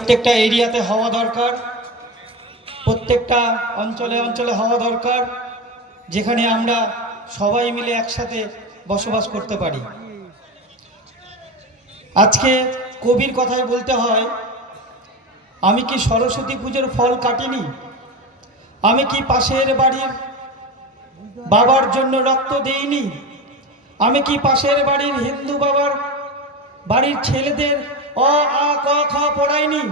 প্রত্যেকটা এরিয়াতে হওয়া দরকার, প্রত্যেকটা অঞ্চলে অঞ্চলে হওয়া দরকার, যেখানে আমরা সবাই মিলে একসাথে বসবাস করতে পারি। আজকে কবির কথায় বলতে হয়, আমি কি সরস্বতী পুজোর ফল কাটিনি? আমি কি পাশের বাড়ির বাবার জন্য রক্ত দেইনি? আমি কি পাশের বাড়ির হিন্দু বাবার বাড়ির ছেলেদের অ আ ক খ পড়াইনি?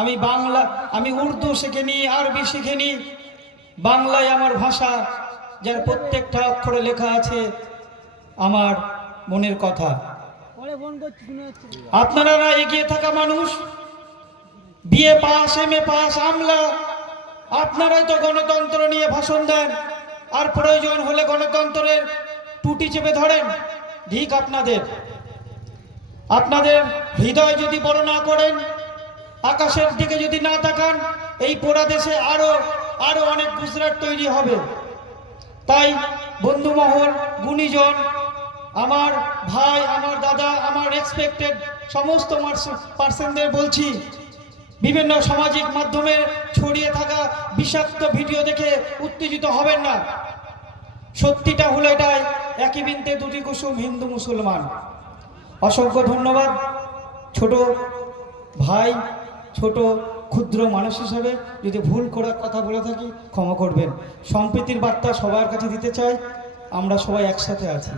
আমি বাংলা, আমি উর্দু শিখিনি, আরবি শিখিনি, বাংলায় আমার ভাষা, যার প্রত্যেকটা অক্ষরে লেখা আছে আমার মনের কথা। আপনারা না এগিয়ে থাকা মানুষ, BA pass, M A pass, আমলা, আপনারাই তো গণতন্ত্র নিয়ে ভাষণ দেন, আর প্রয়োজন হলে গণতন্ত্রের টুটি চেপে ধরেন। ঠিক আপনাদের, আপনাদের হৃদয় যদি বড় না করেন, আকাশের দিকে যদি না তাকান, এই পোড়া দেশে আরো অনেক গুজরাট তৈরি হবে। তাই বন্ধু মহল, গুণীজন, আমার ভাই, আমার দাদা, আমার রেসপেক্টেড সমস্ত পার্সনদের বলছি, বিভিন্ন সামাজিক মাধ্যমে ছড়িয়ে থাকা বিষাক্ত ভিডিও দেখে উত্তেজিত হবেন না। সত্যিটা হলো এটাই, একই বৃন্তে দুটি কুসুম, হিন্দু মুসলমান। অসংখ্য ধন্যবাদ। ছোট ভাই, ছোট ক্ষুদ্র মানুষ হিসাবে যদি ভুল করার কথা বলে থাকি ক্ষমা করবেন। সম্প্রীতির বার্তা সবার কাছে দিতে চাই, আমরা সবাই একসাথে আছি।